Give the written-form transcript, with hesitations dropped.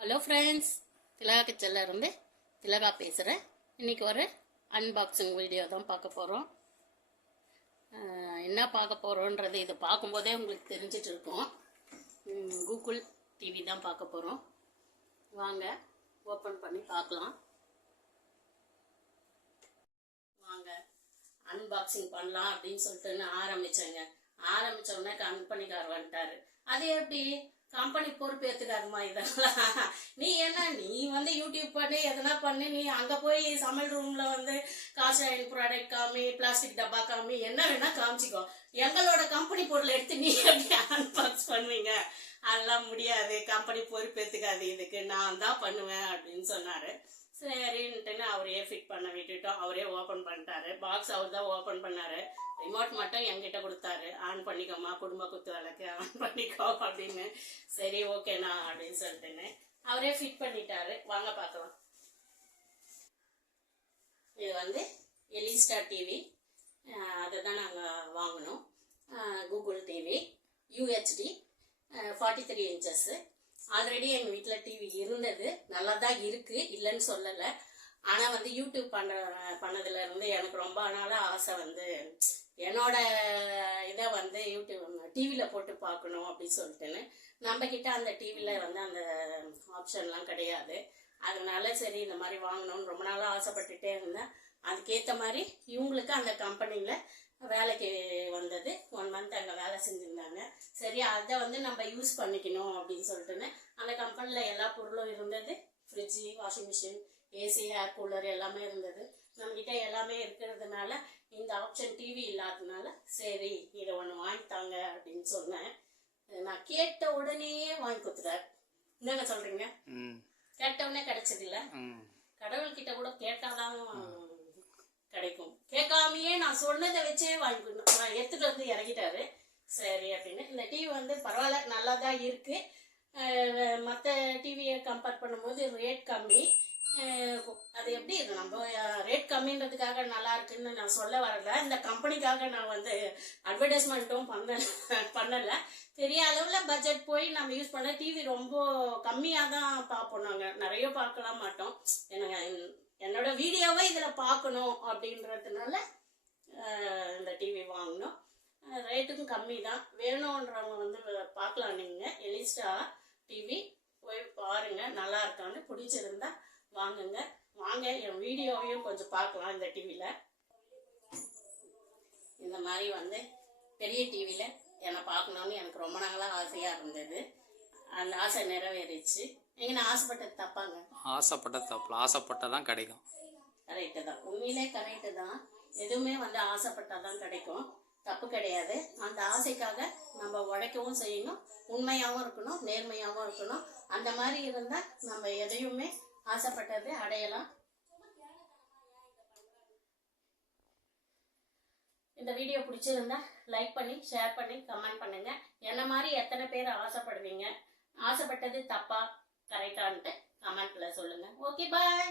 Hello friends, திலகா கிச்சனில் இருந்து திலகா பேசுகிறேன். இன்றைக்கி ஒரு அன்பாக்சிங் வீடியோ தான் பார்க்க போகிறோம். என்ன பார்க்க போகிறோன்றது இது பார்க்கும்போதே உங்களுக்கு தெரிஞ்சிட்டு இருக்கும். கூகுள் டிவி தான் பார்க்க போகிறோம். வாங்க ஓப்பன் பண்ணி பார்க்கலாம். வாங்க அன்பாக்சிங் பண்ணலாம் அப்படின்னு சொல்லிட்டு ஆரம்பித்தேங்க. ஆரம்பித்த உடனே கம்பெனிக்கார் வந்துட்டார். அது எப்படி கம்பெனி பொறுப்பு ஏற்றுக்காதுமா இதெல்லாம்? நீ வந்து யூடியூப் பண்ணி எதனா பண்ணி நீ அங்கே போய் சமையல் ரூமில் காஸ்ட் ஆயில் ப்ராடக்ட் காமி, பிளாஸ்டிக் டப்பா காமி, என்ன வேணா காமிச்சிக்கோ. எங்களோட கம்பெனி பொருளை எடுத்து நீ எப்படி அன்பாக்ஸ் பண்ணுவீங்க? அதெல்லாம் முடியாது, கம்பெனி பொறுப்பு ஏற்றுக்காது, இதுக்கு நான் தான் பண்ணுவேன் அப்படின்னு சொன்னார். சரின்ட்டுன்னு அவரையே ஃபிட் பண்ண விட்டுட்டோம். அவரே ஓப்பன் பண்ணிட்டாரு. பாக்ஸ் அவர் தான் ஓப்பன் பண்ணாரு. ரிமோட் மட்டும் என்கிட்ட கொடுத்தாரு. ஆன் பண்ணிக்கோமா, குடும்ப குத்து விளக்கு ஆன் பண்ணிக்கோ அப்படின்னு. சரி ஓகேண்ணா அப்படின்னு சொல்லிட்டுன்னு அவரே ஃபிட் பண்ணிட்டாரு. வாங்க பார்க்கலாம். இது எலிஸ்டா டிவி, அதை தான் நாங்கள் வாங்கினோம். Google TV UHD 43 inches. Already எங்கள் வீட்டில் டிவி இருந்தது, நல்லா தான் இருக்குது, இல்லைன்னு சொல்லலை. ஆனால் யூடியூப் பண்ணதுலேருந்து எனக்கு ரொம்ப நாளாக ஆசை என்னோட இதை யூடியூப் டிவியில் போட்டு பார்க்கணும் அப்படின்னு சொல்லிட்டுன்னு. நம்மக்கிட்ட அந்த டிவியில் அந்த ஆப்ஷன்லாம் கிடையாது. அதனால சரி இந்த மாதிரி வாங்கணும்னு ரொம்ப நாளாக ஆசைப்பட்டுட்டே இருந்தேன். அதுக்கேற்ற மாதிரி இவங்களுக்கு அந்த கம்பெனியில் வேலைக்கு வந்தது. 1 மந்த் அங்கே வேலை செஞ்சுருந்தாங்க. சரி அதை நம்ம யூஸ் பண்ணிக்கணும் அப்படின்னு சொல்லிட்டுன்னு அந்த கம்பெனியில் எல்லா பொருளும் இருந்தது. Fridge, washing machine, AC, air cooler எல்லாமே இருந்தது. நம்மக்கிட்ட எல்லாமே இருக்கிறதுனால இந்த ஆப்ஷன் டிவி இல்லாததுனால சரி இதை ஒன்று வாங்கித்தாங்க அப்படின்னு சொன்னேன். நான் கேட்ட உடனே வாங்கி கொடுத்துட்டார். என்னங்க சொல்றீங்க? கேட்ட உடனே கிடைச்சதில்ல. கடவுள்கிட்ட கூட கேட்டாதான் கிடைக்கும். கேட்காமையே நான் சொன்னதை வச்சே வாங்கிக்கணும். நான் எடுத்துட்டு இறங்கிட்டாரு. சரி அப்படின்னு. இந்த டிவி பரவாயில்ல, நல்லா தான் இருக்கு. மற்ற டிவியை கம்பேர் பண்ணும்போது ரேட் கம்மி. அது எப்படி இது நம்ம ரேட் கம்மின்றதுக்காக நல்லா இருக்குன்னு நான் சொல்ல வரல. இந்த கம்பெனிக்காக நான் அட்வர்டைஸ்மெண்ட்டும் பண்ணலை. பெரிய அளவில் பட்ஜெட் போய் நம்ம யூஸ் பண்ண டிவி ரொம்ப கம்மியாக தான் பார்ப்போம். நாங்கள் நிறைய பார்க்கலாம் மாட்டோம். என்னோட வீடியோவை இதில் பார்க்கணும் அப்படின்றதுனால இந்த டிவி வாங்கினோம். ரேட்டுக்கும் கம்மி தான். வேணுன்றவங்க பார்க்கலாம். நீங்கள் எலிஸ்டா டிவி போய் பாருங்க, நல்லா இருக்கான்னு. பிடிச்சிருந்தா வாங்குங்க. வாங்க என் வீடியோவையும் கொஞ்சம் பார்க்கலாம். இந்த டிவியில் இந்த மாதிரி பெரிய டிவியில் என்னை பார்க்கணுன்னு எனக்கு ரொம்ப நாளாக ஆசையாக இருந்தது. அந்த ஆசை நிறைவேறிச்சு. நான் ஆசைப்பட்டது தப்பாங்க? ஆசைப்பட்டது தப்பு, ஆசைப்பட்டதான் கிடைக்கும். கரெக்டு தான், உண்மையிலே கரெக்டு தான். எதுவுமே ஆசைப்பட்டாதான் கிடைக்கும், தப்பு கிடையாது. அந்த ஆசைக்காக நம்ம உழைக்கவும் செய்யணும், உண்மையாகவும் இருக்கணும், நேர்மையாகவும் இருக்கணும். அந்த மாதிரி இருந்தால் நம்ம எதையுமே ஆசைப்பட்டது அடையலாம். இந்த வீடியோ பிடிச்சிருந்தா லைக் பண்ணி, ஷேர் பண்ணி, கமெண்ட் பண்ணுங்க. என்ன மாதிரி எத்தனை பேர் ஆசைப்படுவீங்க? ஆசைப்பட்டது தப்பா கரெக்டான்ட்டு கமெண்ட்ல சொல்லுங்க. ஓகே, பாய்.